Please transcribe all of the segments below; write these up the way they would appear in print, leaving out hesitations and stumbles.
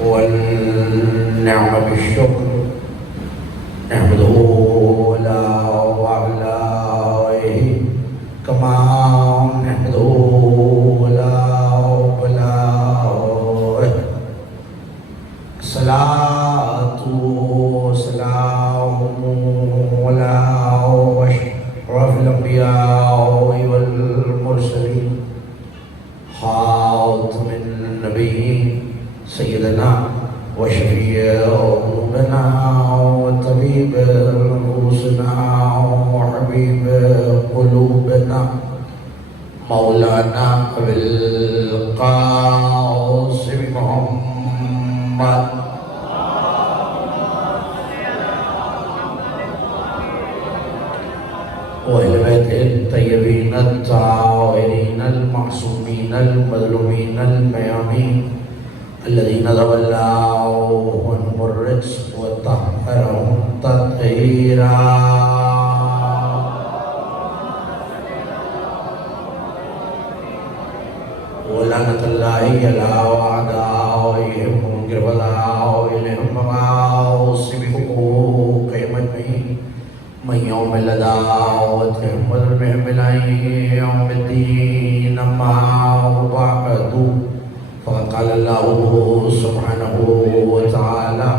والنعم بالشكر نحمده ولا وعلائه كما نحمده ولا وبلائه الصلاة والسلام على أشرف الأنبياء والمرسلين خاتم النبيين سيدنا وشفيع ذنوبنا وطبيب نفوسنا وحبيب قلوبنا مولانا أبي القاسم محمد وأهل بيت الطيبين الطاهرين المعصومين المظلومين الميامين الذين تولوا الرجس وطهرهم تطهيرا ولعنة الله على أعدائهم وإليهم مواصب حقوقهم أجمعين من يوم العداوة والظلم إلى يوم الدين أما بعد فقد قال الله سبحانه وتعالى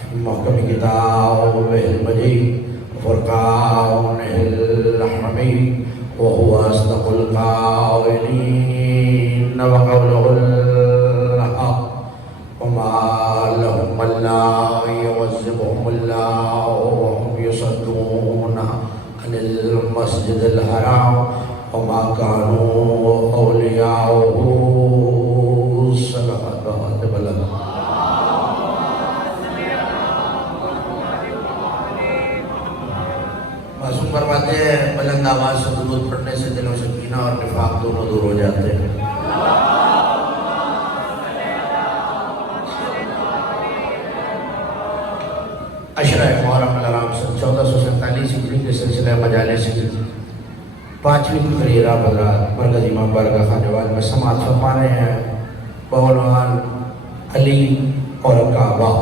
في محكم كتابه المجيد وفرقانه الحميد وهو أصدق القائلين وقوله الحق وما لهم ألا يعذبهم الله وهم يصدون عن المسجد الحرام وما كانوا أولياءه معصوم فرماتے ہیں بلند آواز سے درود پڑھنے سے دلوں سے کینہ اور نفاق دونوں دور ہو جاتے ہیں. عشرہ محرم الحرام سن 1447 ہجری کے سلسلہ مجالس کی 5ویں تقریر آپ حضرات مرکز امام بارگاہ خواجہ والا میں سماعت فرما رہے ہیں بعنوان علی اور کعبہ.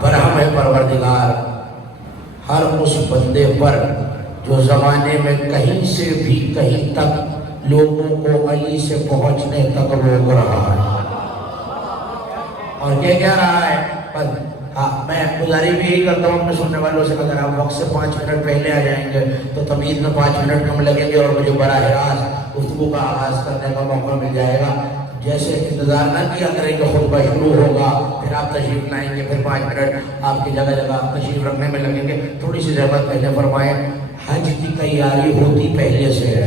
برہم ہے پروردگار ہر اس بندے پر جو زمانے میں کہیں سے بھی کہیں تک لوگوں کو علی سے پہنچنے تک روک رہا ہے. اور کیا رہا ہے؟ میں گزاری بھی یہی کرتا ہوں اپنے سننے والوں سے اگر آپ وقت سے 5 منٹ پہلے آ جائیں گے تو تمہید میں 5 منٹ کم لگیں گے اور مجھے براہ راست گفتگو کا آغاز کرنے کا موقع مل جائے گا. جیسے انتظار نہ کیا کریں کہ خطبہ شروع ہوگا پھر آپ تشریف لائیں گے پھر 5 منٹ آپ کی جگہ جگہ تشریف رکھنے میں لگیں گے. تھوڑی سی زحمت پہلے فرمائیں. حج کی تیاری ہوتی پہلے سے ہے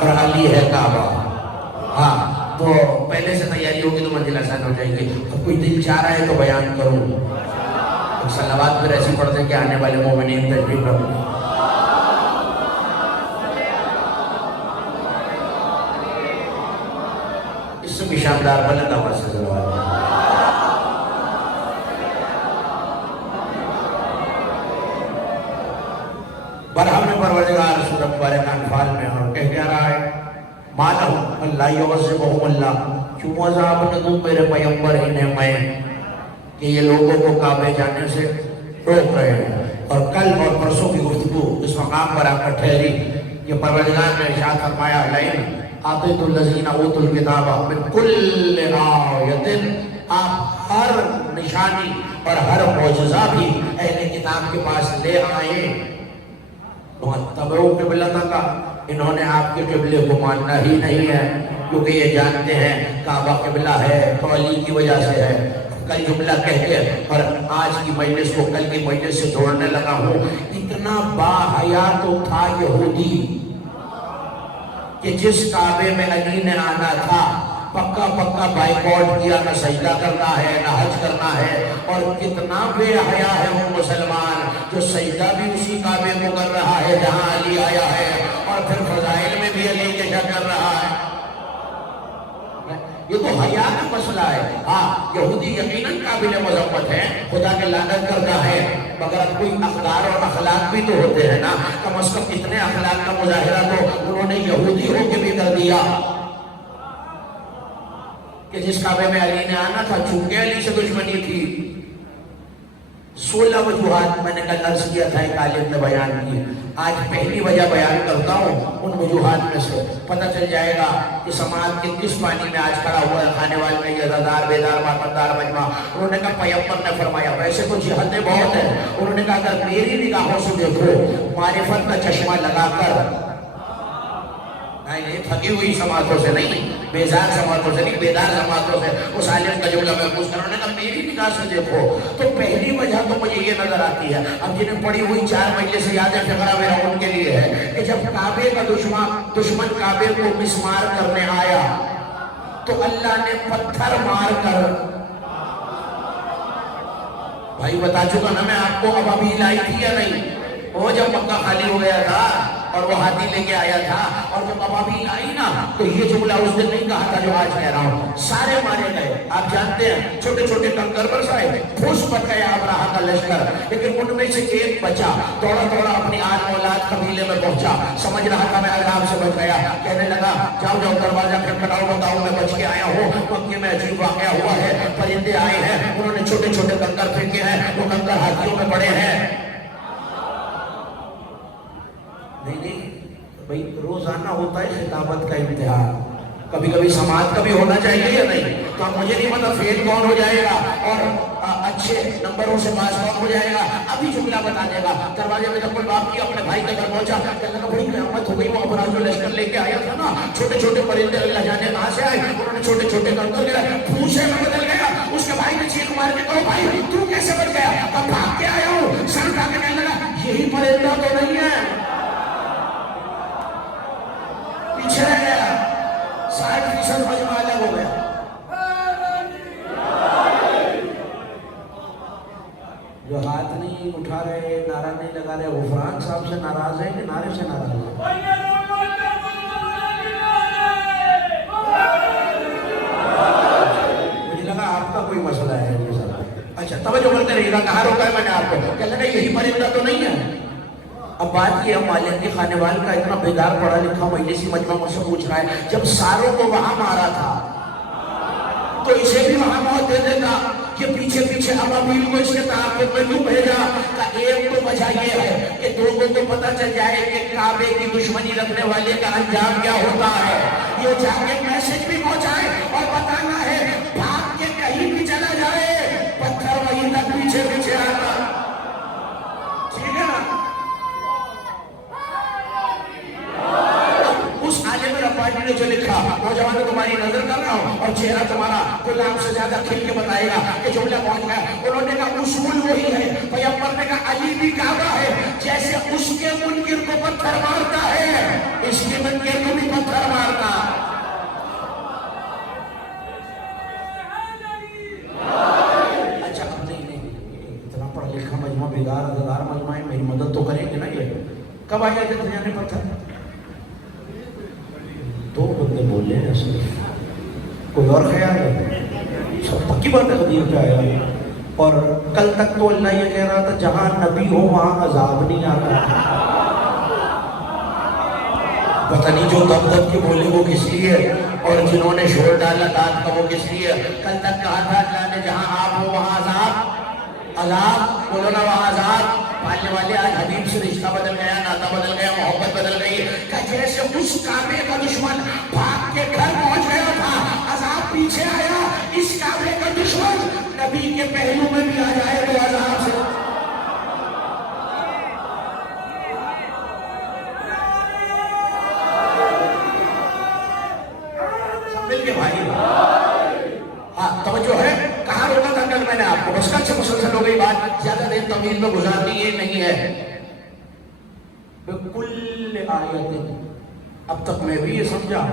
اور علی ہے کعبہ. ہاں تو پہلے سے تیاری ہوگی تو منزل آسان ہو جائیں گے. اب کوئی دل چاہ رہا ہے تو بیان کروں. صلوات پھر ایسی پڑھتے ہیں کہ آنے والے مومنین تشریف رکھیں. اس سے بھی شاندار بلند آواز سے صلوات. برہم پروردگار سورہ مبارکہ انفال میں اور کہہ رہا ہے مالہم اللہ یعذبہم اللہ کیوں عذاب نہ دوں میرے پیغمبر انہیں میں کہ یہ لوگوں کو کعبے جانے سے روک رہے ہیں. اور کل اور پرسوں کی گفتگو اس مقام پر آ کر ٹھہری. یہ پروردگار نے ارشاد فرمایا لئن آتیت الذین اوتوا الکتاب من کل آیۃ آپ ہر نشانی اور ہر معجزہ بھی اہل کتاب کے پاس لے آئے. تبعوا قبلتک انہوں نے آپ کے قبلے کو ماننا ہی نہیں ہے کیونکہ یہ جانتے ہیں کعبہ قبلہ ہے تو علی کی وجہ سے ہے. کل جملہ کہہ کے اور آج کی مجلس کو کل کی مجلس سے جوڑنے لگا ہوں. اتنا باحیا تو تھا یہودی کہ جس کعبے میں علی نے آنا تھا پکا پکا بائیکاٹ کیا، نہ سجدہ کرنا ہے نہ حج کرنا ہے. اور کتنا بے حیا ہے وہ مسلمان جو سجدہ بھی اسی کعبے کو کر رہا ہے جہاں علی آیا ہے، اور پھر فضائل میں بھی علی کے شک کر رہا ہے. یہ تو حیا کا مسئلہ ہے. ہاں یہودی یقیناً قابل مذمت ہے، خدا کے لعنت کرتا ہے، مگر اب کوئی اقدار اور اخلاق بھی تو ہوتے ہیں نا. کم از کم اتنے اخلاق کا مظاہرہ تو انہوں نے یہودی ہو کے بھی کر دیا کہ جس کعبے میں علی نے آنا تھا چونکہ علی سے دشمنی تھی. 16 وجوہات میں نے کل عرض کیا تھا ایک عالم نے بیان کی. آج پہلی وجہ بیان کرتا ہوں ان وجوہات میں سے. پتہ چل جائے گا کہ سماج کے کس پانی میں آج کھڑا ہوا ہے کھانے والے میں یہ زدار بیدار ماتمدار مجمع. انہوں نے کہا پیغمبر نے فرمایا ویسے تو جہتیں بہت ہیں. انہوں نے کہا اگر میری نگاہوں سے دیکھو معرفت کا چشمہ لگا کر، نہیں تھکی ہوئی سماعتوں سے نہیں، بیزار سماعتوں سے نہیں، بیدار سماعتوں سے اس عالم کا جملہ محفوظ کرنے. انہوں نے کہا میری نگاہ سے دیکھو تو پہلی وجہ تو مجھے یہ نظر آتی ہے، اب جنہیں پڑی ہوئی 4 مجلس یاد فقرہ میرا ان کے لیے ہے، کہ جب کعبے کا دشمن کعبے کو مسمار کرنے آیا تو اللہ نے پتھر مار کر، بھائی بتا چکا نا میں آپ کو، اب ابھی لائی تھی یا نہیں؟ وہ جب مکہ خالی ہو گیا تھا اور وہ ہاتھی لے کے آیا تھا، اور جب ابابیل آئی نا تو یہ جملہ اس دن نہیں کہا تھا جو آج کہہ رہا ہوں. سارے مارے گئے. آپ جانتے ہیں چھوٹے چھوٹے کنکر برسائے، پھوس پڑ گیا ابراہا کا لشکر، لیکن ان میں سے ایک بچا دوڑا دوڑا اپنی آن اولاد قبیلے میں پہنچا. سمجھ رہا تھا میں عذاب سے بچ گیا، کہنے لگا جاؤ جاؤ دروازہ کھٹکھٹاؤ بتاؤ میں بچ کے آیا ہوں. مکے میں عجیب واقعہ ہوا ہے، پرندے آئے ہیں، انہوں نے چھوٹے چھوٹے کنکر پھینکے ہیں، وہ کنکر ہاتھیوں میں پڑے ہیں. نہیں بھئی روزانہ ہوتا ہے خطابت کا امتحان، کبھی کبھی سماعت کا بھی ہونا چاہیے یا نہیں؟ تو اب مجھے نہیں پتا فیل کون ہو جائے گا اور اچھے نمبروں سے پاس کون ہو جائے گا. ابھی جملہ بتا دے گا. دروازے میں جب کوئی باپ کی اپنے بھائی کے گھر پہنچا، کہنے لگا بھائی قیامت ہو گئی، وہ ابراہ جو لشکر لے کے آیا تھا نا، چھوٹے چھوٹے پرندے اللہ جانے کہاں سے آئے، انہوں نے چھوٹے چھوٹے کنکر گرے، پھوسے میں بدل گیا. اس کے بھائی نے چیخ مار کے کہا بھائی تو کیسے بچ گیا؟ اب بھاگ کے آیا ہوں. سر اٹھا کے کہنے لگا یہی پرندہ تو نہیں ہے، پیچھے رہ گیا. 60% مجمع الگ ہو گیا. جو ہاتھ نہیں اٹھا رہے، نعرہ نہیں لگا رہے، غفران صاحب سے ناراض ہے کہ نعرے سے ناراض ہے؟ مجھے لگا آپ کا کوئی مسئلہ ہے. اچھا توجہ کرتے رہیے گا. کہاں روکا ہے میں نے آپ کو؟ کہنے لگا یہی پرندہ تو نہیں ہے. اب بات یہ ہم مالندی خانے وال کا اتنا بیدار پڑھا لکھا مجلسی مجمع مجھ سے پوچھ رہا ہے جب ساروں کو وہاں مارا تھا تو اسے بھی وہاں موت دے دیتا. یہ پیچھے پیچھے ابابیل کو اس کے تعاقب میں کیوں بھیجا؟ کہ ایک تو وجہ یہ ہے کہ لوگوں کو پتہ چل جائے کہ کعبے کی دشمنی رکھنے والے کا انجام کیا ہوتا ہے. یہ جا کے میسج بھی پہنچائے اور بتانا ہے بھاگ کے کہیں بھی چلا جائے پتھر وہیں تک پیچھے پیچھے آتا. ٹھیک ہے نا؟ اس عالم ربانی نے جو لکھا، نوجوانوں تمہاری نظر کر رہا ہوں اور چہرہ تمہارا غلام سے زیادہ کھل کے بتائے گا کہ جملہ پہنچ گیا. انہوں نے کہا اصول وہی ہے. پیغمبر نے کہا علی بھی کعبہ ہے، جیسے اس کے منکر کو پتھر مارتا ہے اس کے منکر کو بھی پتھر مارتا. اچھا اب نہیں اتنا پڑھا لکھا مجمع بیدار ازدار مجمع ہے، میری مدد تو کریں گے نا. یہ کب آیا کہ دنیا نے پتھر؟ 2 بندے بولے ہیں صرف، کوئی اور خیال ہے؟ سب پکی بات ہے قدیر پہ آیا. اور کل تک تو اللہ یہ کہہ رہا تھا جہاں نبی ہو وہاں عذاب نہیں آتا. پتہ نہیں جو دب دب کے بولے وہ کس لیے اور جنہوں نے شور ڈالا داد کا وہ کس لیے. کل تک کہا تھا اللہ نے جہاں آپ ہو وہاں عذاب بولو نا وہاں عذاب. پالنے والے آج حبیب سے رشتہ بدل گیا، ناتا بدل گیا، محبت بدل گئی. کہ جیسے اس کعبے کا دشمن بھاگ کے گھر پہنچ گیا تھا عذاب پیچھے آیا، اس کعبے کا دشمن نبی کے پہلو میں بھی آ جائے گا عذاب سے. مل کے بھائی ہاں توجہ ہے. کہاں روکا تھا کل میں نے آپ کو؟ بس کل سے مسلسل ہو گئی بات، زیادہ دیر طویل میں گزارنی یہ نہیں ہے. بکل آیت، اب تک میں بھی یہ سمجھا،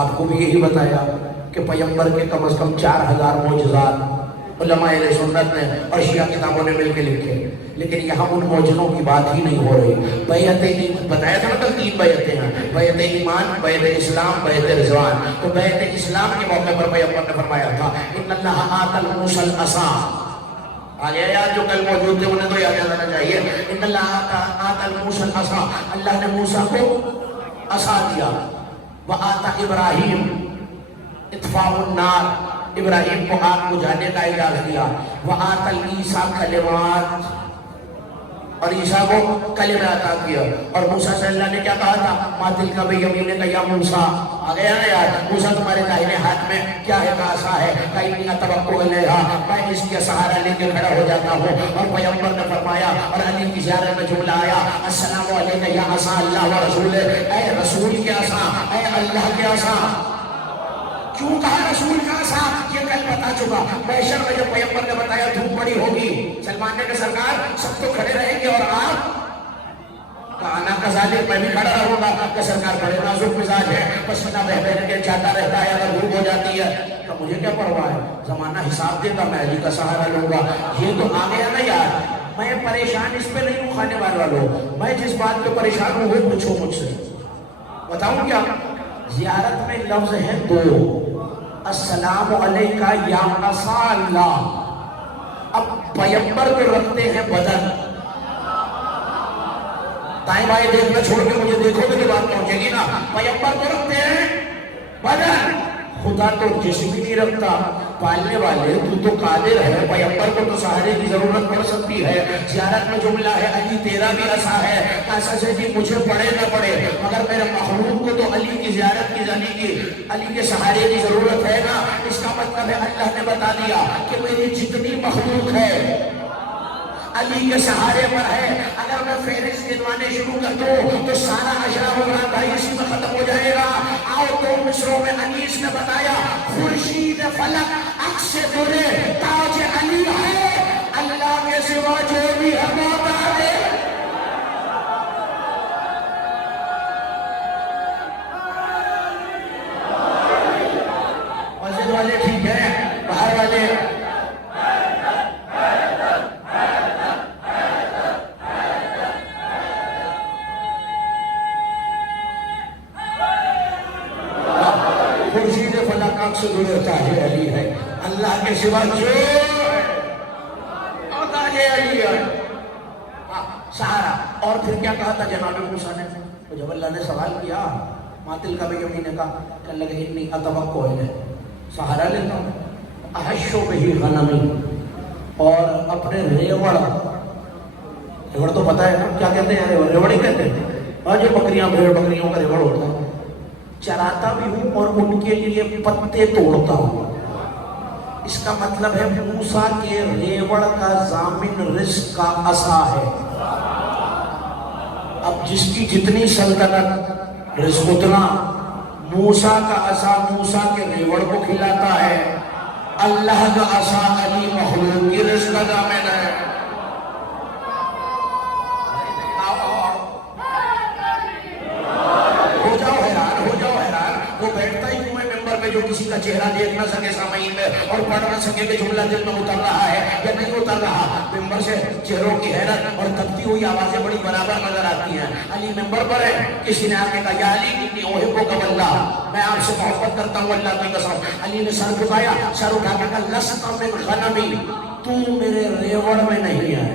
آپ کو بھی یہی بتایا کہ پیغمبر کے کم از کم 4000 معجزات علماء اہل سنت نے اور شیعہ کتابوں نے مل کے لکھے، لیکن یہاں ان معجزوں کی بات ہی نہیں ہو رہی۔ بیعت ایمان بتایا تھا نا، 3 بیعتیں ہیں، بیعت ایمان، بیعت اسلام، بیعت رضوان۔ تو بیعت اسلام کے موقع پر پیغمبر نے فرمایا تھا ان اللہ آتى موسى العصا، آگے یاد جو کل موجود تھے انہیں تو یاد آنا چاہیے، ان اللہ آتى موسى العصا، اللہ نے موسیٰ کو عصا دیا، وآتى ابراہیم اطفاء النار، ابراہیم کو آگ بجھانے کا اجازت دیا، وآتى عیسیٰ کلمات، اور عیسیٰ کو کلمہ عطا کیا۔ اور موسیٰ سے اللہ نے کیا کہا تھا؟ ما تلک بیمینک یا موسیٰ، آ گیا نا یاد، موسیٰ تمہارے داہنے ہاتھ میں کیا ہے؟ عصا ہے، کہیں اتوکل علیہا، میں اس کے سہارا لے کے کھڑا ہو جاتا ہوں۔ اور پیغمبر نے فرمایا، اور علی کی زیارت میں جملہ آیا، السلام علیکم یا عصا اللہ و رسولہ، اے رسول کے عصا، اے اللہ کے عصا۔ کیوں کہا رسول کا عصا؟ یہ کل بتا چکا، محشر میں جب پیغمبر نے بتایا دھوپ بڑی ہوگی، سلمان نے کہا سرکار سب تو کھڑے رہیں گے اور آپ؟ کہا کا ذالک میں بھی کھڑا رہوں گا، کہ سرکار بڑے نازک مزاج ہے، پسینہ بہ بہ کے جاتا رہتا ہے، اگر دھوپ ہو جاتی ہے تو مجھے کیا پرواہ ہے، زمانہ حساب دیتا، میں علی کا سہارا لوں گا۔ یہ تو آ گیا نا یار، میں پریشان اس پہ نہیں ہوں کھانے والوں، میں جس بات پہ پریشان ہوں وہ پوچھو مجھ سے، بتاؤں کیا؟ زیارت میں لفظ ہے 2، السلام علیکہ یا عصا اللہ۔ اب پیغمبر کو رکھتے ہیں بدن، دائیں بائیں دیکھنا چھوڑ کے مجھے دیکھو گے تو بات پہنچے گی نا، پیغمبر کو رکھتے ہیں بدن، خدا تو جسم ہی نہیں رکھتا۔ پالنے والے تو قادر ہے، پیغمبر کو تو سہارے کی ضرورت پڑ سکتی ہے۔ زیارت میں جملہ ہے علی تیرا بھی عصا ہے، ایسا سے کہ مجھے پڑے نہ پڑے مگر میرے مخلوق کو تو علی کی زیارت کی جانے کی، علی کے سہارے کی ضرورت ہے نا۔ اس کا مطلب ہے اللہ نے بتا دیا کہ میری جتنی مخلوق ہے علی کے سہارے پر ہے۔ اگر میں فہرست گنوانے شروع کر دوں تو سارا اشرا ہوگا بھائی اسی میں ختم ہو جائے گا۔ آؤ 2 مصروں میں انیس نے بتایا، خورشید فلک عکس دورے تاج علی ہے، اللہ کے سوا جو بھی ہے محتاج ہے۔ مسجد والے ٹھیک ہے، باہر والے خورشید فلک عکس دورے تاج علی ہے، اللہ کے سوا جو تاج علی ہے، سہارا۔ اور پھر کیا کہا تھا جناب موسیٰ نے؟ جب اللہ نے سوال کیا ما تلک بیمینک کا، کہنے لگے انی اتوکل علیہ، سہارا لیتا ہوں، احش بہ غنمی، اور اپنے ریوڑ تو پتا ہے نا کیا کہتے ہیں، ریوڑ ہی کہتے ہیں، اور جو بکریاں بھیڑ بکریوں کا ریوڑ ہوتا ہے، چراتا بھی ہوں اور ان کے لیے پتے توڑتا ہوں۔ اس کا مطلب ہے موسیٰ کے ریوڑ کا ضامن رزق کا عصا ہے۔ اب جس کی جتنی سلطنت رزق اتنا، موسیٰ کا عصا موسیٰ کے ریوڑ کو کھلاتا ہے، اللہ کا عصا علی مخلوق کی رزق کا ضامن ہے۔ وہ بیٹھتا ہی کیوں ہے ممبر پہ جو کسی کا چہرہ دیکھ نہ سکے سامعین میں اور پڑھ نہ سکے کہ جملہ دل میں اتر رہا ہے یا نہیں اتر رہا؟ ممبر سے چہروں کی حیرت اور دبتی ہوئی آوازیں بڑی برابر نظر آتی ہیں۔ علی ممبر پر ہے، کسی نے آگے کہا یا علی انی احبک واللہ، میں آپ سے محبت کرتا ہوں اللہ کی قسم۔ علی نے سر جھکایا، سر اٹھا کے کہا لست من غنمی، تو میرے ریوڑ میں نہیں ہے۔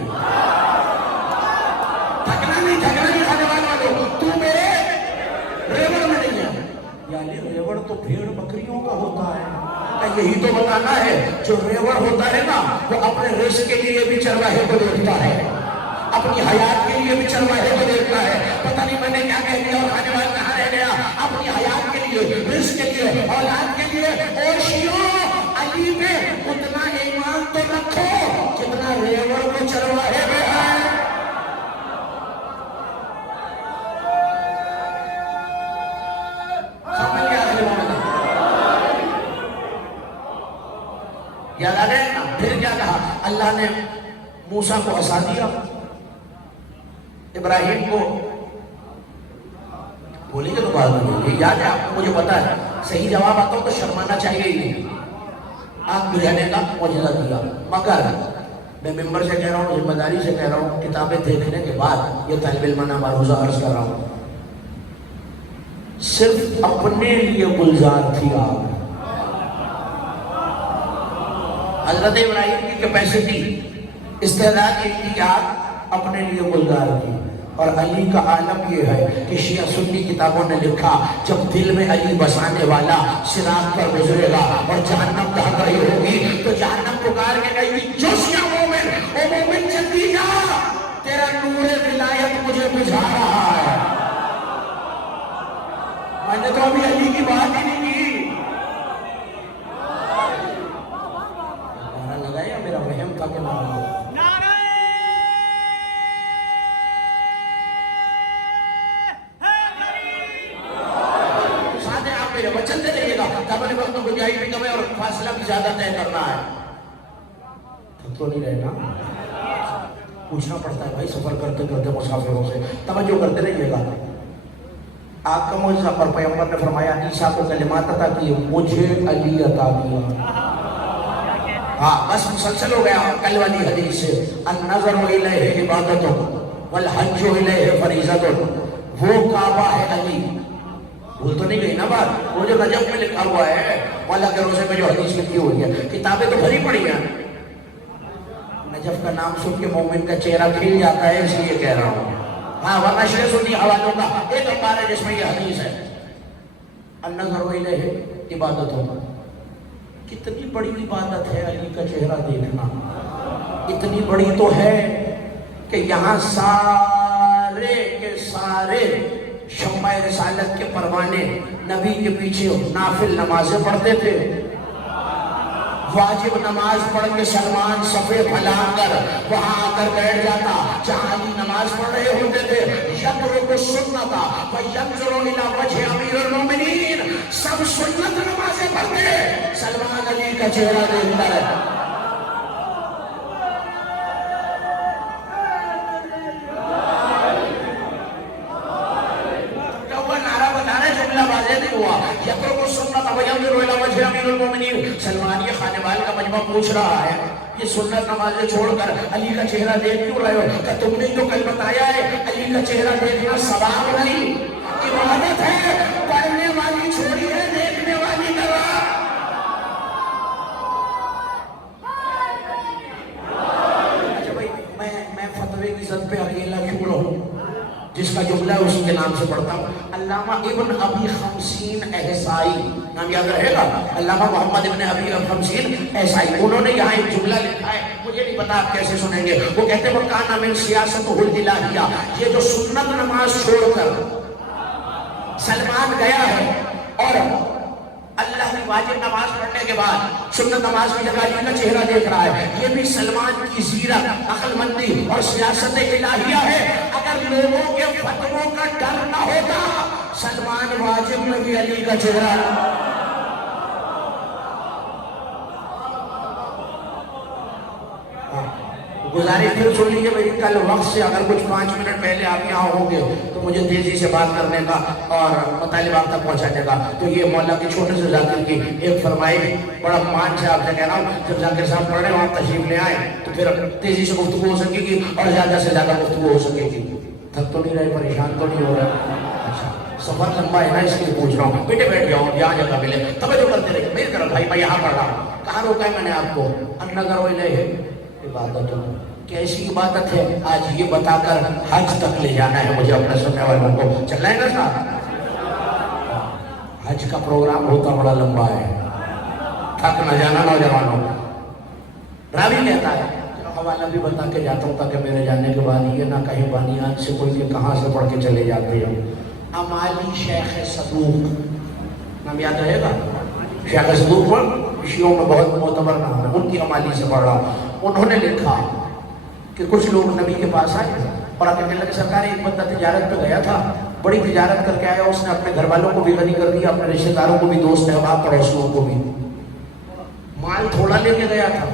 تھکنا نہیں کھانے والوں، تو میرے ریوڑ میں نہیں ہے۔ یعنی ریوڑ تو بھیڑ بکریوں کا ہوتا ہے، یہی تو بتانا ہے جو ریوڑ ہوتا ہے نا وہ اپنے رزق کے لیے بھی چرواہے کو دیکھتا ہے، اپنی حیات کے لیے بھی چرواہے کو دیکھتا ہے۔ پتہ نہیں میں نے کیا کہہ دیا اور کھانے والا کہاں رہ گیا، اپنی حیات کے لیے، رزق کے لیے، اولاد کے لیے۔ اور شیعوں علی میں اتنا ایمان تو رکھو جتنا ریوڑ کو چرواہے میں ہے۔ یاد آ گئے نا؟ پھر کیا کہا اللہ نے؟ موسیٰ کو عصا دیا، ابراہیم کو بولیں گے تو بات نہیں، یاد ہے آپ کو، مجھے پتا ہے صحیح جواب آتا ہو تو شرمانا چاہیے ہی نہیں. آگ بجھانے کا معجزہ دیا. مگر میں ممبر سے کہہ رہا ہوں, ذمہ داری سے کہہ رہا ہوں, کتابیں دیکھنے کے بعد یہ طالب علمانہ معروضہ عرض کر رہا ہوں, صرف اپنے لیے گلزار تھی آگ. حضرت ابراہیم کی کیپیسٹی, استعداد یہ تھی کہ آگ اپنے لیے گلزار تھی. اور علی کا عالم یہ ہے کہ شیعہ سنی کتابوں نے لکھا, جب دل میں علی بسانے والا صراط پر گزرے گا اور جہنم دہک رہی ہوگی تو جہنم پکار کے کہے گی, جو شیعہ مومن, او مومن جلدی جا, تیرا نور ولایت مجھے بجھا رہا ہے. میں نے تو ابھی علی کی بات ہی نہیں کی. نعرہ لگایا, میرا وہم تھا کہ نعرہ چلتے رہیے گا. اپنے وقت کو گنجائش بھی کم ہے اور فاصلہ بھی زیادہ طے کرنا ہے. تھک تو نہیں رہنا, پوچھنا پڑتا ہے بھائی سفر کرتے کرتے مسافروں سے. توجہ کرتے رہیے گا. آپ کا معجزہ پر پیغمبر نے فرمایا عیسیٰ کو کلمات عطا کیے, مجھے علی عطا کیا. ہاں بس مسلسل ہو گیا کل والی حدیث سے, النظر الیہ عبادت والحج الیہ فریضۃ. وہ کعبہ ہے علی. بھول تو نہیں گئی نا بات, وہ جو نجف میں لکھا ہوا ہے, مولا کے روزے میں جو حدیث لکھی ہوئی ہے, کتابیں تو بھری پڑی ہیں. نجف کا نام سن کے مومن کا چہرہ کھل جاتا ہے, اس لیے کہہ رہا ہوں. ہاں ورنہ شیعہ سنی حوالوں کا ایک اخبار ہے جس میں یہ حدیث ہے, النظر الیہ عبادت. کتنی بڑی عبادت ہے علی کا چہرہ دیکھنا. اتنی بڑی تو ہے کہ یہاں سارے کے سارے شمع رسالت کے پروانے نبی کے پیچھے نافل نمازیں پڑھتے تھے. واجب نماز پڑھ کے سلمان صفے پھیلا کر وہاں آ کر بیٹھ جاتا جہاں علی نماز پڑھ رہے ہوتے تھے. یترک السنۃ وینظر الی وجہ امیر المومنین. سب سنت نمازیں پڑھتے, سلمان علی کا چہرہ دیکھتا رہتا. سلمان یہ خانے وال کا مجمع پوچھ رہا ہے, یہ سنت نمازیں چھوڑ کر علی کا چہرہ دیکھ کیوں رہے ہو؟ کہ تم نے تو کل بتایا ہے علی کا چہرہ دیکھنا ثواب نہیں, عبادت ہے. پڑھنے والی چھوڑی ہے, دیکھنے والی کرا. اچھا بھائی, میں فتوے کی زد پہ اکیلا کیوں رہوں؟ جس کا جملہ ہے اسی کے نام سے پڑھتا ہوں. علامہ ابن ابی خمسین احسائی, نام یاد رہے گا, علامہ محمد ابن ابی خمسین احسائی. انہوں نے یہاں ایک جملہ لکھا ہے, مجھے نہیں پتا آپ کیسے سنیں گے. وہ کہتے ہیں وَكَانَ مِن سِيَاسَتُهُ الْإِلَٰهِيَّةُ. یہ جو سنت نماز چھوڑ کر سلمان گیا ہے اور اللہ کی واجب نماز پڑھنے کے بعد سنت نماز کی جگہ علی کا چہرہ دیکھ رہا ہے, یہ بھی سلمان کی زیرت, عقل مندی اور سیاست الہیہ ہے. اگر لوگوں کے فتووں کا ڈر نہ ہوتا, سلمان واجب میں بھی علی کا چہرہ. گزارش پھر سن لیجیے بھائی, کل وقت سے اگر کچھ 5 منٹ پہلے آپ یہاں ہوں گے تو مجھے تیزی سے بات کرنے کا اور مطالب آپ تک پہنچانے کا. تو یہ مولا کے چھوٹے سے ذاکر کی ایک فرمائی, بڑا مان سے آپ سے کہہ رہا ہوں, جب ذاکر صاحب پڑھ رہے ہیں وہاں تشریف لے آئیں تو پھر تیزی سے گفتگو ہو سکے گی اور زیادہ سے زیادہ گفتگو ہو سکے گی. تھک تو نہیں رہے, پریشان تو نہیں ہو رہا؟ اچھا سفر لمبا ہے نا, اس لیے پوچھ رہا ہوں. بیٹے بیٹھ جاؤ, جہاں جگہ ملے توجہ کرتے رہیے. میری طرف بھائی, میں یہاں پڑھ رہا ہوں. کہاں روکا ہے میں نے آپ کو؟ النظر الیہ عبادت. کیسی عبادت ہے آج یہ بتا کر حج تک لے جانا ہے مجھے اپنے سننے والوں کو. چل رہے ہیں نا صاحب؟ حج کا پروگرام ہوتا بڑا لمبا ہے, تھک نہ جانا نوجوانوں. راوی کہتا ہے, حوالہ بھی بتا کے جاتا ہوں تاکہ میرے جانے کے بعد یہ نہ کہیں بانیان سے کوئی کہ کہاں سے پڑھ کے چلے جاتے ہیں. امالی شیخ صدوق, نام یاد رہے گا؟ شیخ صدوق پر شیعوں میں بہت معتبر نام ہے, ان کی امالی سے پڑھ رہا ہوں. انہوں نے لکھا کہ کچھ لوگ نبی کے پاس آئے اور آ کے کہنے لگے سرکار ایک بندہ تجارت پہ گیا تھا, بڑی تجارت کر کے آیا, اس نے اپنے گھر والوں کو بھی غنی کر دیا, اپنے رشتہ داروں کو بھی, دوست احباب پڑوسیوں کو بھی. مال تھوڑا لے کے گیا تھا,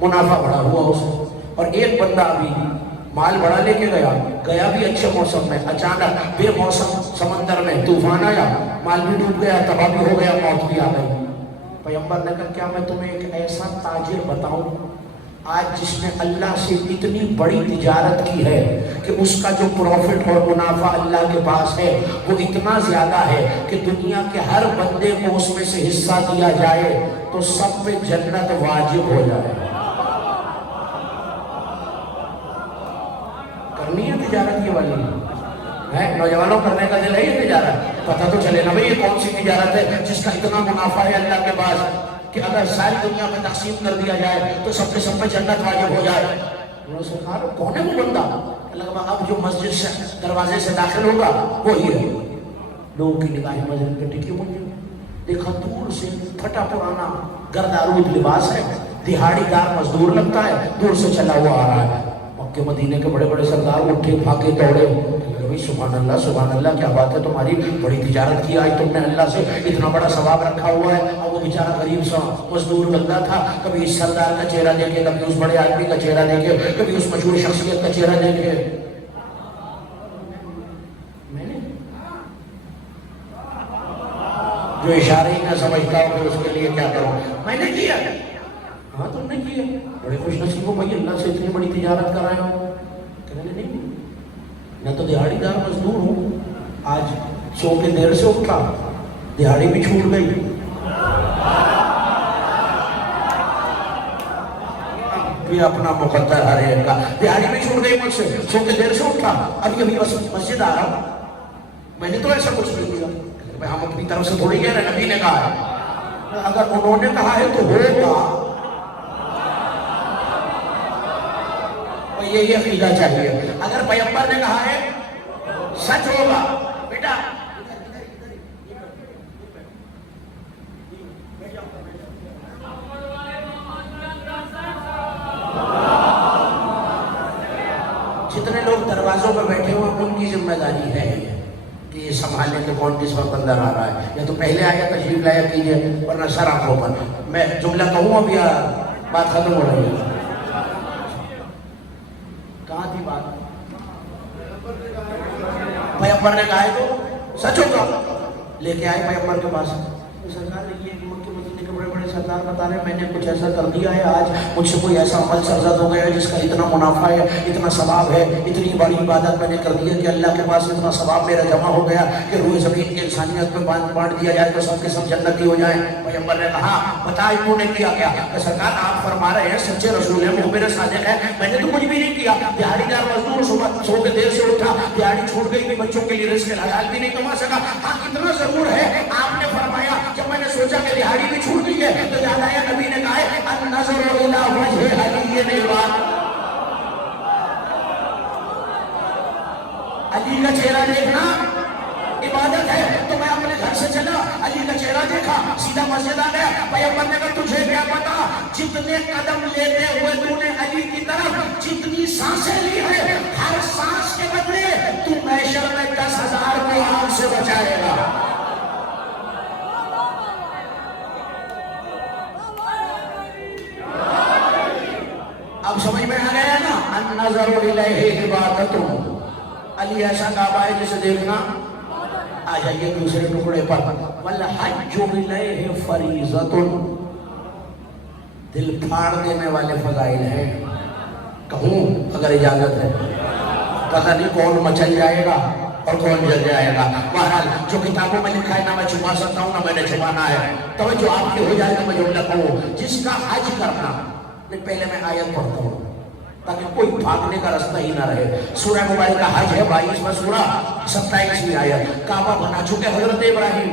منافع بڑا ہوا اس کو. اور ایک بندہ ابھی مال بڑا لے کے گیا بھی اچھے موسم میں، اچانک بے موسم سمندر میں طوفان آیا، مال بھی ڈوب گیا، تباہ بھی ہو گیا، موت بھی آ گئی۔ پیغمبر نے کہا کیا میں تمہیں ایک ایسا تاجر بتاؤں آج جس نے اللہ سے اتنی بڑی تجارت کی ہے کہ اس کا جو پروفٹ اور منافع اللہ کے پاس ہے وہ اتنا زیادہ ہے کہ دنیا کے ہر بندے کو اس میں سے حصہ دیا جائے تو سب پہ جنت واجب ہو جائے۔ کرنی ہے تجارت یہ والی ہے؟ نوجوانوں کرنے کا دل ہے یہ تجارت؟ پتہ تو چلے نا بھئی یہ کون سی تجارت ہے جس کا اتنا منافع ہے اللہ کے پاس کہ اگر ساری دنیا میں تقسیم کر دیا جائے تو سب پہ جنت واجب ہو جائے۔ انہوں نے کہا کون ہے وہ بندہ؟ اللہ کہا اب جو مسجد سے دروازے سے داخل ہوگا وہی ہے۔ لوگوں کی نگاہیں مسجد کے ٹکی ہوئی، دیکھا دور سے پھٹا پرانا گردآلود لباس ہے، دہاڑی دار مزدور لگتا ہے، دور سے چلا ہوا آ رہا ہے۔ مکے مدینے کے بڑے بڑے سردار اٹھے بھاگے دوڑے، سبحان اللہ کیا بات ہے تمہاری، بڑی تجارت کی، آج تم نے اللہ سے اتنا بڑا ثواب رکھا ہوا ہے۔ اور وہ بیچارہ غریب سا مزدور بندہ تھا، کبھی اس سردار کا چہرہ دیکھے، کبھی اس بڑے آدمی کا چہرہ دیکھے، کبھی اس مشہور شخصیت کا چہرہ دیکھے۔ میں نے جو اشارے ہی نہ سمجھتا ہوں کہ اس کے لیے کیا کروں، میں نے کیا۔ ہاں تم نے کیا، بڑے خوش نصیب ہو بھائی اللہ سے اتنی بڑی تجارت کرائے ہو۔ کہنے لگے نہیں، میں تو دیہاڑی دار مزدور ہوں، آج سو کے دیر سے اٹھا، دیہاڑی بھی چھوٹ گئی، بھی اپنا مقدر ہر ایک کا، دیہاڑی بھی چھوٹ گئی مجھ سے، سو کے دیر سے اٹھا، ابھی بس مسجد آ رہا ہوں، میں نے تو ایسا کچھ نہیں کیا۔ ہم اپنی طرف سے تھوڑی کہہ رہے، نبی نے کہا ہے، اگر انہوں نے کہا ہے تو ہوگا، یہ عقیدہ چاہیے۔ اگر پیغمبر نے کہا ہے سچ ہوگا۔ بیٹا جتنے لوگ دروازوں پہ بیٹھے ہوئے ان کی ذمہ داری ہے کہ یہ سنبھالنے کے کون کس وقت اندر آ رہا ہے، یا تو پہلے آیا تشریف لایا کیجیے ورنہ سر آنکھوں پر۔ میں جملہ کہوں اب یا بات ختم ہو رہی ہے؟ کہاں تھی بات؟ پیغمبر نے کہا ہے تو سچ ہوگا، لے کے آئے پیغمبر کے پاس، سرکار نے یہ مکے مدینے کے بڑے بڑے سردار بتا رہے ہیں میں نے کچھ ایسا کر دیا ہے، آج مجھ سے کوئی ایسا عمل سرزد ہو گیا ہے جس کا اتنا منافع ہے، اتنا ثواب ہے، اتنی بڑی عبادت میں نے کر دی ہے کہ اللہ کے پاس اتنا ثواب میرا جمع ہو گیا کہ روئے زمین کے انسانیت میں بانٹ دیا جائے تو سب کے سب جنتی ہو جائیں۔ پیغمبر نے کہا بتا انہوں نے کیا کیا؟ کہ سرکار آپ فرما رہے ہیں سچے رسول ہیں، مخبر صادق ہیں، میں نے تو کچھ بھی نہیں کیا، دیہاڑی دار مزدور صبح سو کے دیر سے اٹھا، دیہاڑی چھوٹ گئی کہ بچوں کے لیے رزق حلال بھی نہیں کما سکا۔ ہاں اتنا ضرور ہے آپ نے فرمایا جب میں نے سوچا کہ دیہاڑی بھی چھوٹ گئی ہے تو یاد آیا نبی نے کہا ہے النظر الی وجہ علی عبادت، علی کا چہرہ دیکھنا عبادت ہے۔ تو میں اپنے گھر سے چلا، علی کا چہرہ دیکھا، سیدھا مسجد آ گیا۔ پیغمبر نے کہا تجھے کیا پتا جتنے قدم لیتے ہوئے تو نے علی کی طرف جتنی سانسیں لی ہے، ہر سانس کے بدلے تو محشر میں 10,000 کو آگ سے بچائے گا۔ اب سمجھ میں آ گیا نا؟ النظر الیہ عبادت، علی ایسا کعبہ ہے جسے دیکھنا۔ آ جائیے دوسرے ٹکڑے پر، والحج الیہ فریضۃ، دل پھاڑ دینے والے فضائل ہیں۔ کہوں اگر اجازت ہے، پتہ نہیں کون مچل جائے گا اور کون جل جائے گا۔ بہرحال جو کتابوں میں لکھا ہے نہ میں چھپا سکتا ہوں نہ میں نے چھپانا ہے، توجہ آپ کی ہو جائے تو میں جملہ کہوں، جس کا حج کرنا، پہلے میں آیت پڑھتا ہوں تاکہ کوئی بھاگنے کا راستہ ہی نہ رہے۔ سورہ مبارکہ حج ہے 22واں سورہ 27ویں آیت۔ کعبہ بنا چکے حضرت ابراہیم،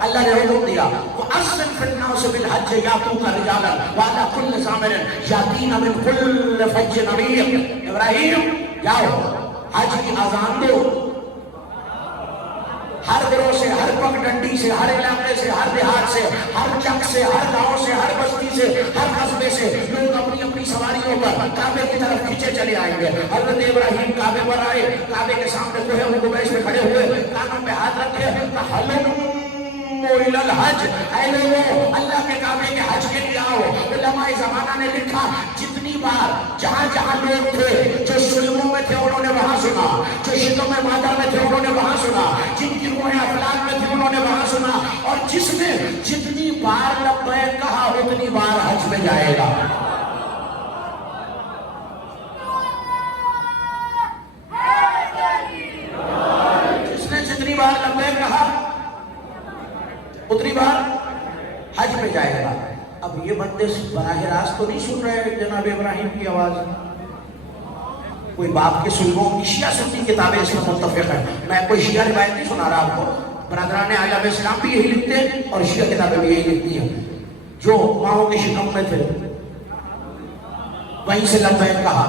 اللہ نے حکم دیا وَأَذِّن فِي النَّاسِ بِالْحَجِّ يَأْتُوكَ رِجَالًا وَعَلَىٰ كُلِّ ضَامِرٍ يَأْتِينَ مِنْ كُلِّ فَجٍّ عَمِيقٍ۔ ابراہیم جاؤ حج کی اذان دو، ہر گروہ سے، ہر پگ ڈنڈی سے، ہر علاقے سے، ہر دیہات سے، ہر چک سے، ہر گاؤں سے، ہر بستی سے، ہر قصبے سے لوگ اپنی اپنی سواریوں پر کعبے کی طرف کھینچے چلے آئیں گے۔ حضرت ابراہیم کعبے پر آئے، کعبے کے سامنے کوہ قبیش میں کھڑے ہوئے، کانوں پہ ہاتھ رکھے، ہلُمُّ الی الحج، اے لوگوں اللہ کے کعبے کے حج کے لیے آؤ۔ علماء زمانہ نے لکھا جتنی جتنی بار جہاں جہاں لوگ تھے جو سلموں میں تھے انہوں نے وہاں سنا، جو شدوں میں مادہ میں تھے انہوں نے وہاں سنا، جن کی روحیں افلاک میں تھے انہوں نے وہاں سنا، اور جس نے جتنی بار لبیک کہا اتنی بار حج میں جائے گا۔ جس نے جتنی بار لبیک کہا اتنی بار حج میں جائے گا۔ اب یہ بندے براہ راست تو نہیں سن رہے جناب ابراہیم کی آواز، کوئی باپ کے سلموں کی شیعہ سنی کتابیں اس میں متفق ہیں، میں کوئی شیعہ روایت نہیں سنا رہا آپ کو، برادران عالم اسلام بھی یہی لکھتے ہیں اور شیعہ کتابیں بھی یہی لکھتی ہیں۔ جو ماؤں کے شکم میں تھے وہیں سے لبیک کہا۔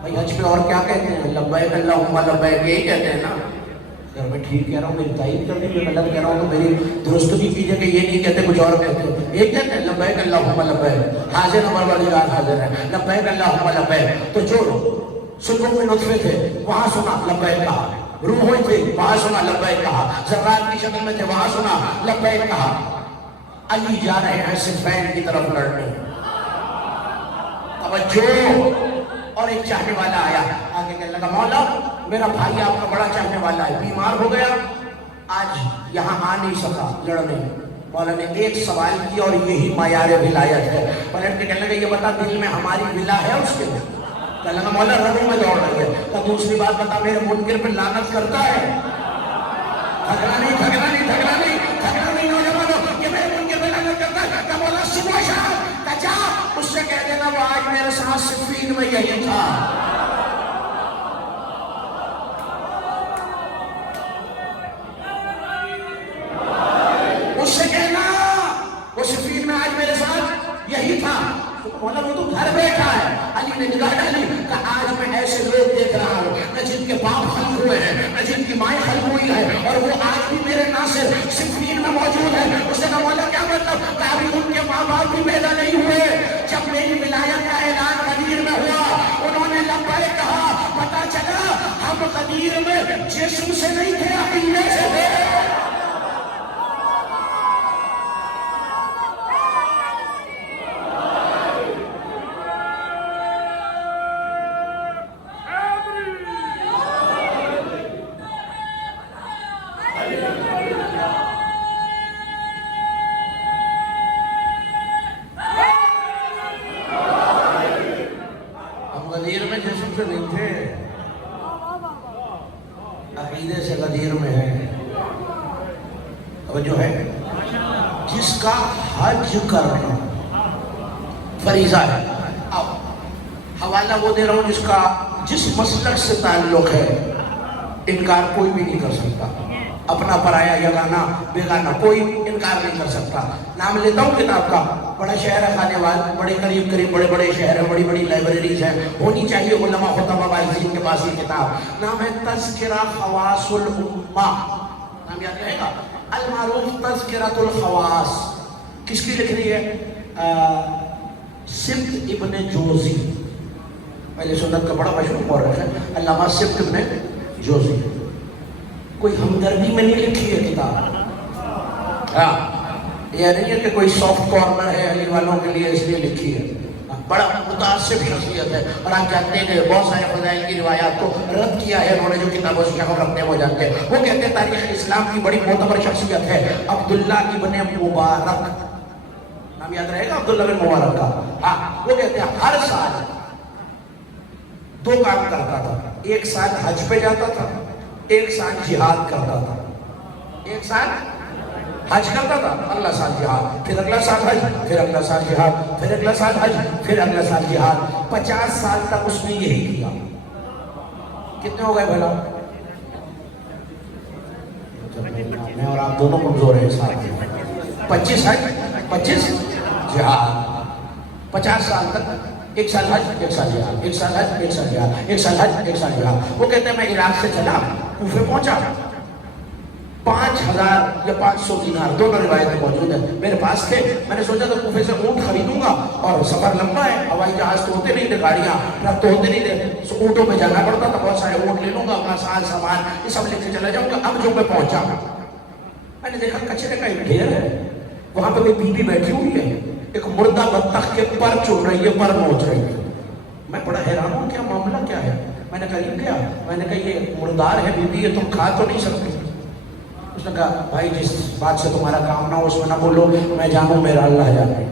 بھائی حج پہ اور کیا کہتے ہیں؟ لبیک اللہم لبیک، یہی کہتے ہیں نا۔ اگر میں ٹھیک کہہ رہا ہوں میری تائید کر دیجیے، غلط کہہ رہا ہوں تو میری درست بھی کیجیے کہ یہ نہیں کہتے کچھ اور کہتے ہیں، یہ کہتے ہیں لبیک اللہم لبیک، حاضر عمر والی رات حاضر ہے، لبیک اللہم لبیک۔ تو جو سلموں میں نطفے تھے وہاں سنا لبیک کہا، روحیں تھے وہاں سنا لبیک کہا، ذرات کی شکل میں تھے وہاں سنا لبیک کہا۔ علی جا رہے ہیں صفین کی طرف لڑنے، توجہ۔ اور ایک چاہنے والا آیا آگے کہنے لگا مولا میرا بھائی آپ کا بڑا چاہنے والا ہے، بیمار ہو گیا، آج یہاں آ نہیں سکا لڑنے۔ مولا نے ایک سوال کیا اور یہی معیار ولایت ہے۔ پلٹ کے کہنے لگا یہ بتا دل میں ہماری ولا ہے اس کے؟ کہنے لگا مولا رگوں میں دوڑ رہی ہے۔ تو دوسری بات بتا میرے منکر پہ لعنت کرتا ہے؟ تھکنا نہیں تھکنا نہیں تھکنا نہیں تھکنا نہیں نوجوانوں کہ میرے منکر پہ لعنت کرتا ہے۔ کہ مولا صبح شام جا اس سے کہہ دینا وہ آج میرے ساتھ صفین میں یہی تھا۔ اس سے کہنا وہ صفین میں آج میرے ساتھ یہی تھا۔ مولا وہ تو گھر بیٹھا ہے۔ علی نے نگاہ ڈالی کہ آج میں ایسے لوگ دیکھ رہا ہوں نہ جن کے باپ خلق ہوئے ہیں نہ جن کی مائیں خلق ہوئی ہے، اور وہ آج بھی میرے ناصر صفین میں موجود ہے۔ اس نے کہا مولا کیا مطلب؟ کہ ابھی ان کے ماں باپ بھی پیدا نہیں ہوئے جب میری ولایت کا اعلان غدیر میں ہوا، انہوں نے لبیک کہا، پتا چلا ہم غدیر میں جسم سے نہیں تھے عقیدے سے تھے۔ غدیر میں جسم سے نہیں تھے، عقیدے سے غدیر میں ہے۔ اور جو ہے جس کا حج کرنا فریضہ ہے، اب حوالہ وہ دے رہا ہوں جس مسلک سے تعلق ہے، انکار کوئی بھی نہیں کر سکتا، اپنا پرایا یگانہ بیگانہ کوئی انکار نہیں کر سکتا۔ نام لیتا ہوں کتاب کا، بڑا شہر ہے خانے وال، بڑے قریب بڑے بڑے شہر ہیں، بڑی بڑی لائبریریز ہیں، ہونی چاہیے علماء خطبہ باعثین کے پاس یہ کتاب۔ نام ہے تذکرہ خواص الامہ، نام یاد رہے گا، المعروف تذکرۃ الخواص۔ کس کی لکھ رہی ہے؟ سبت ابن جوزی، پہلے سنت کا بڑا مشہور مورخ ہے علامہ سبت ابن جوزی۔ کوئی ہمدردی میں نہیں لکھی ہے کتاب، ہاں یہ نہیں ہے کہ کوئی سافٹ کارنر ہے علی والوں کے لیے اس لیے لکھی ہے، بڑا متعصب شخصیت ہے۔ اور آپ جانتے ہیں کہ بہت سارے فضائل کی روایات کو رد کیا ہے انہوں نے، جو کتابوں سے ہم رکھتے ہیں وہ جانتے ہیں۔ وہ کہتے ہیں تاریخ اسلام کی بڑی معتبر شخصیت ہے عبداللہ ابن مبارک، نام یاد رہے گا عبداللہ بن مبارک کا۔ ہاں وہ کہتے ہیں ہر سال دو کام کرتا تھا، ایک سال حج پہ جاتا تھا، ایک سال جہاد کرتا تھا۔ ایک سال حج کرتا تھا، اگلا سال جہاد، پھر اگلا سال حج، پھر اگلا سال جہاد، پھر اگلا سال حج، پھر اگلا سال جہاد۔ 50 سال تک اس نے یہی کیا۔ کتنے ہو گئے بھلا؟ میں اور آپ دونوں کمزور ہیں ساتھ میں۔ 25 حج 25 جہاد، 50 سال تک ایک سال حج ایک سال جہاد، ایک سال حج ایک سال جہاد، ایک سال حج ایک سال جہاد۔ وہ کہتے ہیں میں عراق سے چلا کوفے پہنچا، 5000 یا 500 دینار دونوں روایتیں موجود ہیں میرے پاس تھے۔ میں نے سوچا تھا کوفے سے اونٹ خریدوں گا، اور سفر لمبا ہے، ہوائی جہاز تو ہوتے نہیں تھے، گاڑیاں ٹرک تو ہوتے نہیں تھے، اونٹوں پہ جانا پڑتا تھا، بہت سارے اونٹ لے لوں گا، اپنا سال سامان یہ سب لے کے چلا جاؤں گا۔ اب جو میں پہنچا میں نے دیکھا کچرے کا ایک ڈھیر ہے، وہاں پہ کوئی بی بی بیٹھی ہوئی ہے، ایک مردہ بطخ کے پر چن رہی ہے، پر نوچ رہی ہے۔ میں بڑا حیران ہوں، کیا معاملہ کیا ہے؟ میں نے کہا یہ کیا؟ میں نے کہا یہ مردار ہے بی بی، یہ تم کھا تو نہیں سکتے۔ اس نے کہا بھائی جس بات سے تمہارا کام نہ ہو اس میں نہ بولو، میں جانوں میرا اللہ جانے۔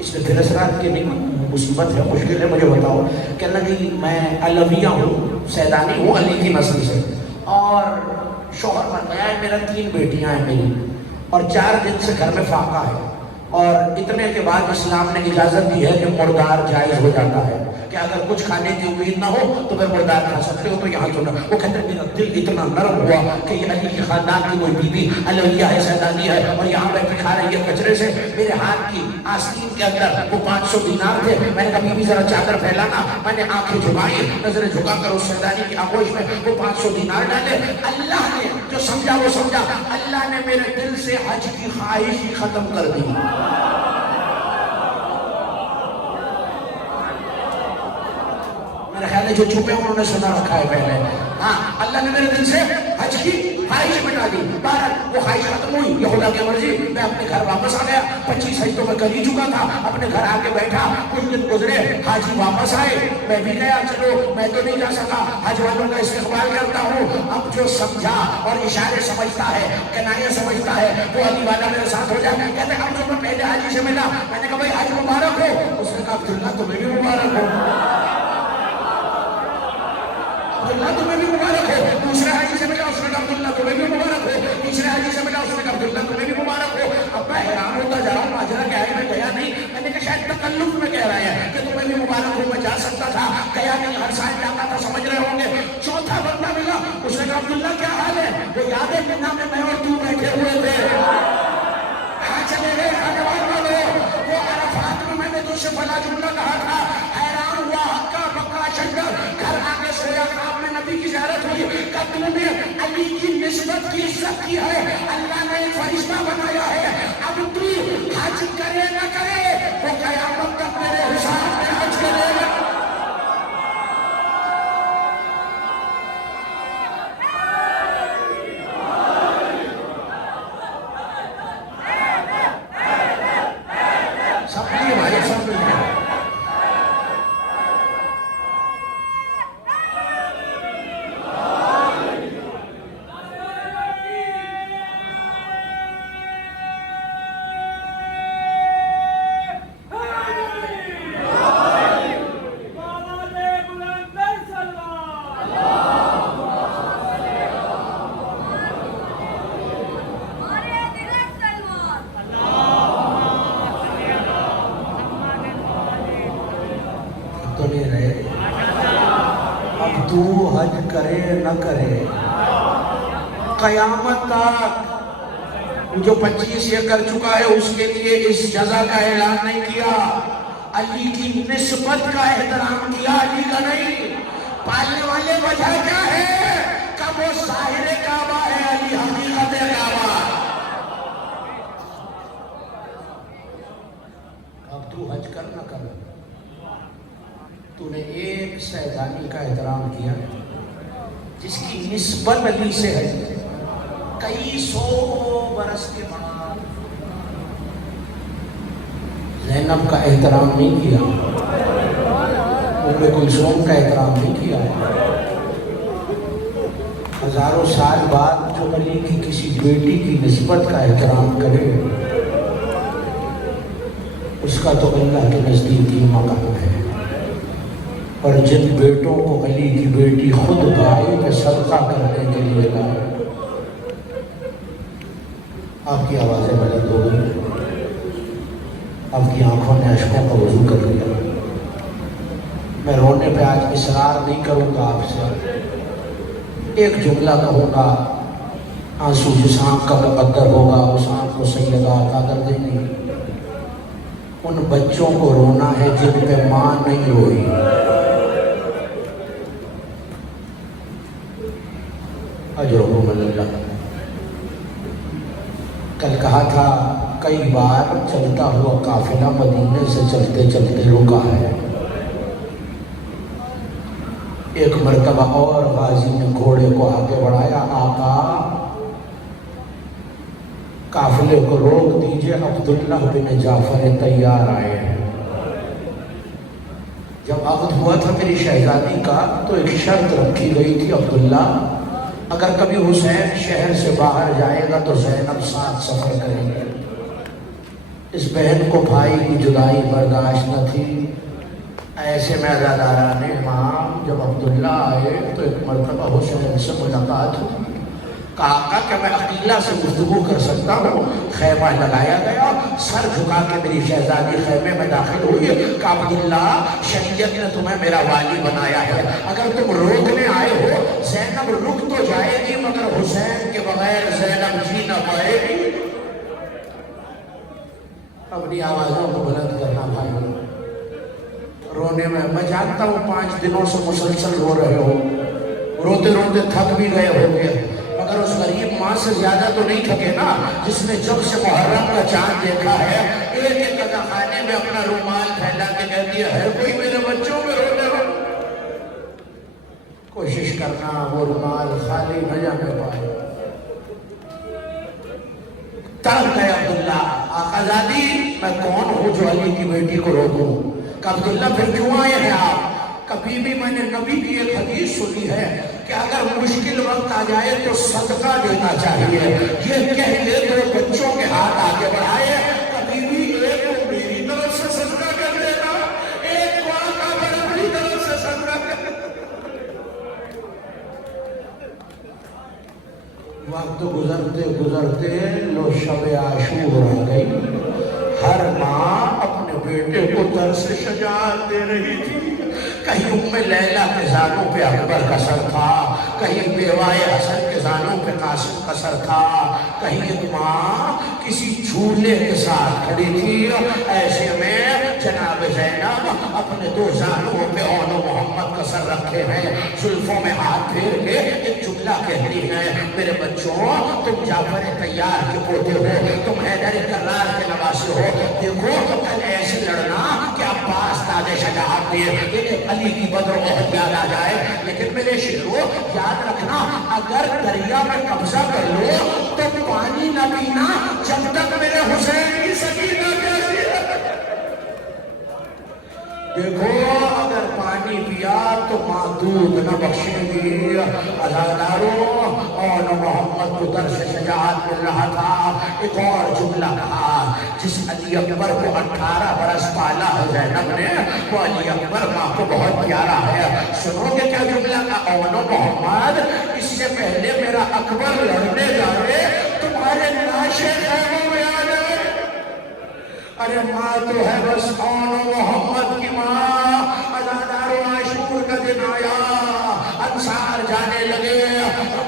اس نے پھر اثرات کی نہیں، مصیبت ہے، مشکل ہے، مجھے بتاؤ۔ کہنے لگی میں علویہ ہوں، سیدانی ہوں، علی کی نسل سے، اور شوہر مر گیا ہے میرا، 3 بیٹیاں ہیں میری، اور 4 دن سے گھر میں فاقہ ہے، اور اتنے کے بعد اسلام نے اجازت دی ہے کہ مردار جائز ہو جاتا ہے، کہ اگر کچھ کھانے کی امید نہ ہو تو پھر مردار کھا سکتے ہو، تو یہاں سنو۔ وہ کہتے ہیں میرا دل اتنا نرم ہوا کہ یہ علی کے خاندان کی کوئی بی بی علویہ ہے، سیدانی ہے، اور یہاں بیٹھ کھا رہی ہے کچرے سے۔ میرے ہاتھ کی آستین کے اندر وہ 500 دینار تھے، میں نے کہا بی بی ذرا چادر پھیلانا۔ میں نے آنکھیں جھکائی، نظریں جھکا کر اس سیدانی کی آغوش میں وہ 500 دینار ڈالے۔ اللہ نے جو سمجھا وہ سمجھا، اللہ نے میرے دل سے حج کی خواہش ہی ختم کر دی۔ میرا خیال ہے جو چھپے ہیں انہوں نے سنا رکھا ہے پہلے۔ ہاں، اللہ نے میرے دل سے حج کی خواہش مٹا دی۔ بہرحال وہ خواہش ختم ہوئی، یہ خدا کی مرضی، میں اپنے گھر واپس آ گیا۔ 25 حج تو میں کر ہی چکا تھا، اپنے گھر آ کے بیٹھا، کچھ دن گزرے، حاجی واپس آئے، میں بھی گیا، چلو میں تو نہیں جا سکا، حج والوں کا استقبال کرتا ہوں۔ اب جو سمجھا اور اشارے سمجھتا ہے، کنائیاں سمجھتا ہے، وہ علی والا میرے ساتھ ہو جائے۔ کہتے اب جو میں پہلے حاجی سے ملا، میں نے کہا بھائی حج مبارک ہو۔ اس نے کہا عبداللہ تمہیں بھی مبارک ہو، عبداللہ تمہیں بھی مبارک ہو۔ دوسرے حاجی سے ملا، اس نے کہا عبداللہ تمہیں بھی مبارک ہو۔ تیسرے حاجی سے ملا، اس نے کہا عبداللہ تمہیں بھی مبارک ہو۔ اب میں حیران ہوتا جا رہا ہوں، ماجرا کیا ہے؟ میں گیا نہیں، میں نے کہا شاید تکلف میں کہہ رہا ہے کہ تمہیں بھی مبارک ہو، میں جا سکتا تھا، گیا نہیں، ہر سال جاتا تھا، سمجھ رہے ہوں گے۔ چوتھا بندہ ملا، اس نے کہا عبداللہ کیا حال ہے؟ وہ یاد ہے کہ نام میں اور تو بیٹھے ہوئے تھے، کہاں چلے گئے خانوار والوں؟ وہ عرفات میں نے تجھ سے فلاں جملہ کہا تھا، حیران ہوا ہکا بکا شنگر، گھر آگے سویا خواب میں نبی کی زیارت ہوئی، کہ تم نے علی کی نسبت کی عزت کی ہے، اللہ نے ایک فرشتہ بنایا ہے، اب تو حج کرے نہ کرے وہ قیامت تک میرے حساب میں حج کرے گا۔ تو نہیں رہے، اب تو حج کرے نہ کرے قیامت تک، جو 25 یہ کر چکا ہے اس کے لیے اس جزا کا اعلان نہیں کیا، علی کی نسبت کا احترام کیا، علی کا نہیں۔ پالنے والے وجہ کیا ہے؟ کہ وہ ظاہر کعبہ ہے، علی حقیقت کعبہ۔ اب تو حج کر نہ کر، تو نے ایک سیدانی کا احترام کیا جس کی نسبت علی سے ہے، کئی 100 برس کے بعد زینب کا احترام نہیں کیا، ام کلثوم کا احترام نہیں کیا، ہزاروں سال بعد جو علی کی کسی بیٹی کی نسبت کا احترام کرے اس کا تو اللہ کے نزدیک ہی مقام ہے۔ اور جن بیٹوں کو علی کی بیٹی خود گائے کہ صدقہ کرنے کے لیے لائے، آپ کی آوازیں بلند ہو گئی، آپ کی آنکھوں نے اشکوں کا وضو کر لیا۔ میں رونے پہ آج اصرار نہیں کروں گا، آپ سے ایک جملہ کہوں گا، آنسو جس آنکھ کا مقدر ہوگا اس آنکھ کو سیدہ عطا کر دیں گی۔ ان بچوں کو رونا ہے جن پہ ماں نہیں روئی، اجرہم اللہ۔ کل کہا تھا کئی بار چلتا ہوا قافلہ مدینے سے چلتے چلتے رکا ہے، ایک مرتبہ اور غازی نے گھوڑے کو آگے بڑھایا، آقا قافلے کو روک دیجئے، عبداللہ بن جعفر تیار آئے ہیں۔ عقد ہوا تھا میری شہزادی کا تو ایک شرط رکھی گئی تھی عبداللہ اگر کبھی حسین شہر سے باہر جائے گا تو زینب ساتھ سفر کریں گے. اس بہن کو بھائی کی جدائی برداشت نہ تھی. ایسے میں عزاداران امام جب عبداللہ آئے تو ایک مرتبہ حسین سے ملاقات ہوئی. کہا کہ میں عقیلہ سے گفتگو کر سکتا ہوں. خیمہ لگایا گیا, سر جھکا کے میری شہزادی خیمے میں داخل ہوئی. کہ عبداللہ شریعت نے تمہیں میرا والی بنایا ہے, اگر تم روکنے آئے ہو زینب رک تو جائے گی مگر حسین کے بغیر زینب جی نہ پائے گی. اپنی آوازوں کو بلند کرنا بھائی. رونے میں جانتا ہوں 5 دنوں سے مسلسل رو رہے ہو, روتے روتے تھک بھی گئے ہو گے, مگر اس غریب ماں سے زیادہ تو نہیں تھکے نا جس نے جب سے محرم کا چاند دیکھا ہے ایک ایک قضا خانے میں اپنا رومال پھیلا کے کہتی ہے کوئی میرے بچوں میں رونے ہو. کوشش کرنا وہ رومال خالی نہ جانے پائے. تڑپ گئے عبداللہ, آقازادی میں کون ہوں جو علی کی بیٹی کو روکوں. کہ عبداللہ پھر کیوں آئے ہیں آپ؟ کبھی بھی میں نے نبی کی ایک حدیث سنی ہے کہ اگر مشکل وقت آ جائے تو صدقہ دینا چاہیے. یہ کہہ لے تو بچوں کے ہاتھ آگے بڑھائے, کبھی بھی ایک کو میری طرف سے صدقہ کر دینا, ایک کو آقا پر اپنی طرف سے صدقہ کر دینا. وقت گزرتے گزرتے لو شب عاشور آ گئی. ہر ماں اپنے بیٹے کو درس شجاعت دے رہی تھی. کہیں ام لیلہ کے زانوں پہ اکبر کا سر تھا, کہیں بیوائے حسن کے زانوں پہ قاسم کا سر تھا, کہیں ایک ماں کسی جھولے کے ساتھ کھڑی تھی. ایسے میں جناب زینب اپنے 2 زانوں پہ اون و محمد کا سر رکھے ہیں, زلفوں میں ہاتھ پھیر کے ایک جملہ کہتی ہے میرے بچوں تم جعفر طیار کے پوتے ہو, تم حیدر کرار کے نواسے ہو. دیکھو کل ایسے لڑنا کہ عباس تاج شجاعت دیے, علی کی بدر احد یاد آ جائے. لیکن میرے شیرو یاد رکھنا اگر دریا میں قبضہ کر لو تو پانی نہ پینا جب تک میرے حسین کی سکینہ پیسی ہے. دیکھو اگر پانی پیا تو ماں دودھ نہ بخشیں گی. عزاداروں اور محمد کو درس شجاعت مل رہا تھا. ایک اور جملہ کہا جس علی اکبر کو 18 برس پالا ہے زینب نے, وہ علی اکبر ماں کو بہت پیارا ہے. سنو گے کیا جملہ کا, اون و محمد اس سے پہلے میرا اکبر لڑنے جائے تمہارے ناشے خیموں میں آ جائے. ارے ماں تو ہے بس اون و محمد کی ماں. عزاداروں عاشور کا دن آیا, انصار جانے لگے,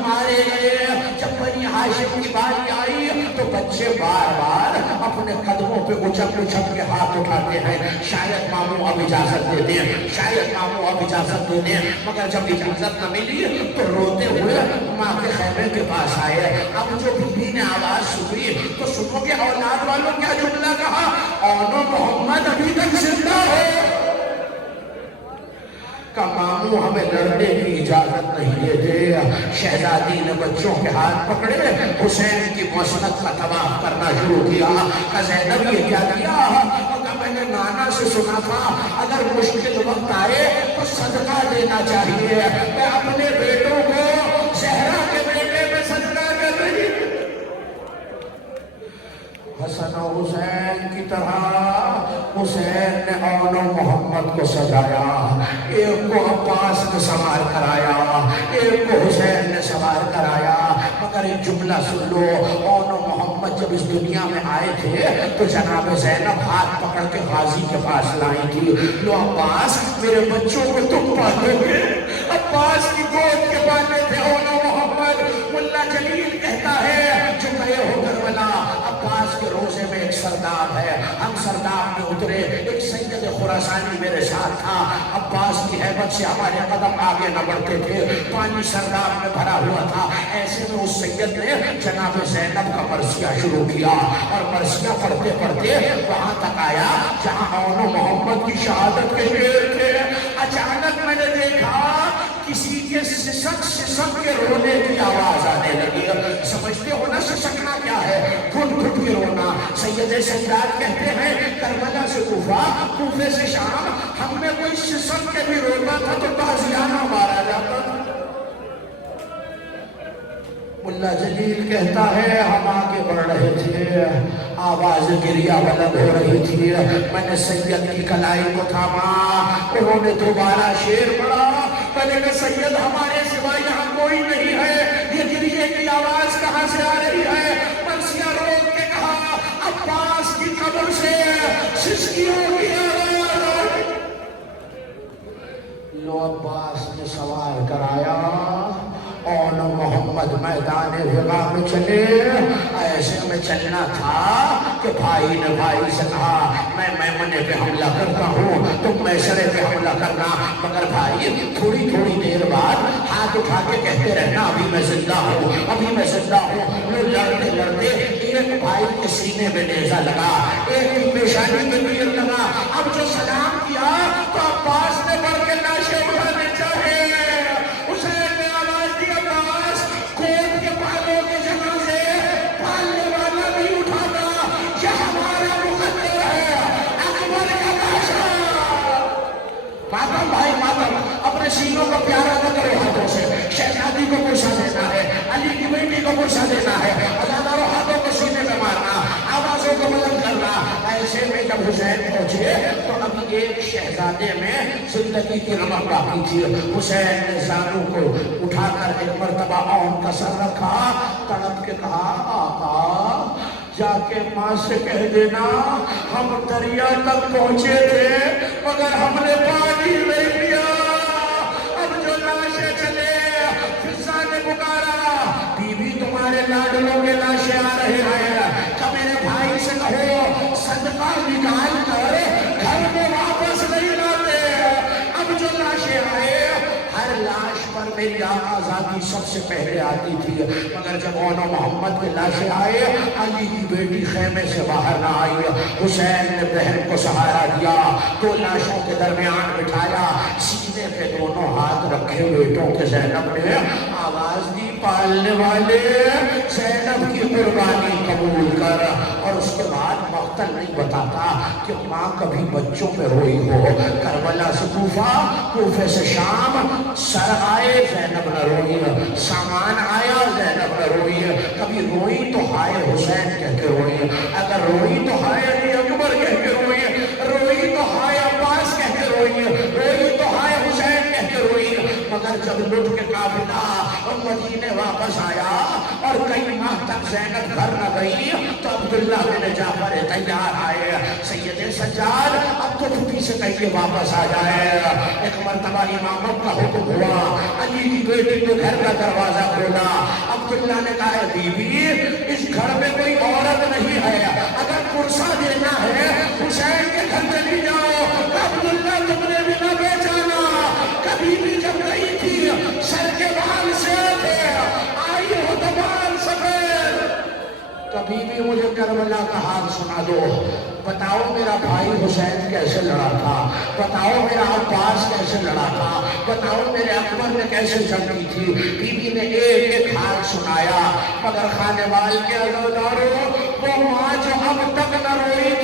مارے گئے. جب بنی ہاشم کی باری آئی تو بچے بار بار اپنے قدموں پہ اچھک اچھک کے ہاتھ اٹھاتے ہیں. شاید ماموں اب اجازت دے دیں, شاید ماموں اب اجازت دے دیں. مگر جب اجازت نہ ملی تو روتے ہوئے ماں کے خیمے کے پاس آئے. اب جو بیوی نے آواز سنی تو سنو کہ اولاد والوں کیا جملہ کہا, اون و محمد ابھی تک زندہ ہے. کہ ماموں ہمیں لڑنے کی اجازت نہیں دیتے. شہزادی نے بچوں کے ہاتھ پکڑے, حسین کی مسند کا طواف کرنا شروع کیا. کہ زینب یہ کیا کیا؟ کہ میں نے نانا سے سنا تھا اگر مشکل وقت آئے تو صدقہ دینا چاہیے. میں اپنے بیٹوں کو زہرا کے بیٹے میں صدقہ کر رہی. حسن و حسین کی طرح حسین نے اون و محمد کو سجایا. ایک کو عباس نے سوار کرایا, ایک کو حسین نے سوار کرایا. مگر ایک جملہ سن لو, اون و محمد جب اس دنیا میں آئے تھے تو جناب زینب ہاتھ پکڑ کے غازی کے پاس لائی تھی. لو عباس میرے بچوں کو تم پالو گے. عباس کی گود کے پالے تھے اون و محمد. ملا جلیل کہتا ہے جو گئے ہو کربلا, عباس کے روزے میں ایک سرداب ہے, ہم سرداب میں اترے, ایک سید خراسانی میرے ساتھ تھا. عباس کی حیبت سے ہمارے قدم آگے نہ بڑھتے تھے, پانی سرداب میں بھرا ہوا تھا. ایسے میں اس سید نے جناب زینب کا مرثیہ شروع کیا اور مرثیہ پڑھتے پڑھتے وہاں تک آیا جہاں اون و محمد کی شہادت کے شعر تھے. اچانک میں نے دیکھا کسی کے کے سسک سسک کے رونے کی آواز آنے لگی. سمجھتے ہو نا سسکنا کیا ہے؟ گھٹ گھٹ کے رونا. سید سجاد کہتے ہیں کربلا سے کوفہ، کوفے سے شام، ہم میں کوئی سسک کے بھی رونا تھا تو تازیانہ مارا جاتا تھا. ملا جلیل کہتا ہے ہم آگے بڑھ رہے تھے، آواز گریہ بلند ہو رہی تھی، میں نے سید کی کلائی کو تھاما. انہوں نے دوبارہ شعر پڑھا، میں نے کہا سید ہمارے سوا یہاں کوئی نہیں ہے، یہ گریہ کی آواز کہاں سے آ رہی ہے؟ مرثیہ روک کے کہا عباس کی قبر سے سسکیوں کی آواز آ رہی. لو عباس نے سوار کرایا، اور محمد میدان وغا میں چلے. ایسے میں چلنا تھا کہ بھائی نے بھائی سے کہا میں میمنے پہ حملہ کرتا ہوں، تم میسرے پہ حملہ کرنا. مگر بھائی تھوڑی تھوڑی دیر بعد ہاتھ اٹھا کے کہتے رہنا ابھی میں زندہ ہوں، ابھی میں زندہ ہوں. وہ لڑتے لڑتے ایک بھائی کے سینے میں نیزہ لگا، ایک کی پیشانی میں تیر لگا. اب جو سلام کیا تو عباس نے بڑھ کے لاشیں اٹھانے چاہے. حسین نے آواز دی عباس کوٹ کے بالوں کے جگہ سے پالنے والا نہیں اٹھاتا، یہ ہمارا مقدر ہے، اکبر کا لاشا. ماتم بھائی ماتم، اپنے سینوں کو پیارا نہ کرو ہاتھوں سے. شہزادی کو غصہ دینا ہے، علی کی بیٹی کو غصہ دینا ہے، ہزاروں ہاتھوں کو سینے میں مارنا، آوازوں کو بلند کرنا. ایسے میں جب حسین پہنچے تو ابھی ایک شہزادے میں زندگی کی رمق باقی تھی. حسین نے زانو کو اٹھا کر ایک مرتبہ اون کا سر رکھا، تڑپ کے کہا آقا جا کے ماں سے کہہ دینا ہم دریا تک پہنچے تھے مگر ہم نے پانی نہیں پیا. اب جو لاشیں چلے فضا نے پکارا بی بی تمہارے لاڈلوں کے لاشیں آ رہے ہیں، کہ میرے بھائی سے کہو صدقہ نکال کر گھر میں واپس نہیں لاتے. اب جو لاشیں آئے ہر لاش پر میری آزادی سب سے پہلے آتی تھی، مگر جب اون محمد کے لاشیں آئے علی کی بیٹی خیمے سے باہر نہ آئی. حسین نے بہن کو سہارا دیا، دو لاشوں کے درمیان بٹھایا، سینے پہ دونوں ہاتھ رکھے بیٹوں کے. زینب نے آواز دی پالنے والے زینب کی قربانی قبول کر. اور اس کے بعد مقتل نہیں بتاتا کہ ماں کبھی بچوں پہ روئی ہو. کربلا سے کوفہ، کوفے سے شام، سر آئے زینب نہ روئی، سامان آیا زینب نہ روئی. کبھی روئی تو ہائے حسین کہہ کے روئی، اگر روئی تو ہائے علی اکبر کہہ کے روئی، روئی تو ہائے عباس کہہ کے روئی، روئی تو ہائے حسین کہہ کے روئی. مگر جب لٹ کے قافلہ مدینے واپس آیا اور کئی ماہ تک زینب گھر نہ گئی تو عبداللہ بن جعفر تیار آئے. سید سجاد اب تو چھٹی سے کہیں واپس آ جائے. ایک مرتبہ امامت کا حکم ہوا، علی کی بیٹی نے گھر کا دروازہ کھولا. عبداللہ نے کہا بی بی اس گھر میں کوئی عورت نہیں ہے، اگر پرسہ دینا ہے حسین کے گھر چلی جاؤ. عبداللہ تم نے بھی نہ بیچانا، کبھی بھی جب گئی تھی سر کے بال سے تھے، آئی ہو تو بال سفید. کبھی بھی مجھے کربلا کا حال سنا دو، بتاؤ میرا بھائی حسین کیسے لڑا تھا، بتاؤ میرا عباس کیسے لڑا تھا، بتاؤ میرے اکبر نے کیسے جنگ کی تھی. بی بی نے ایک ایک حال سنایا. مگر خانے وال کے عزاداروں وہ ماں جو اب تک نہ روئی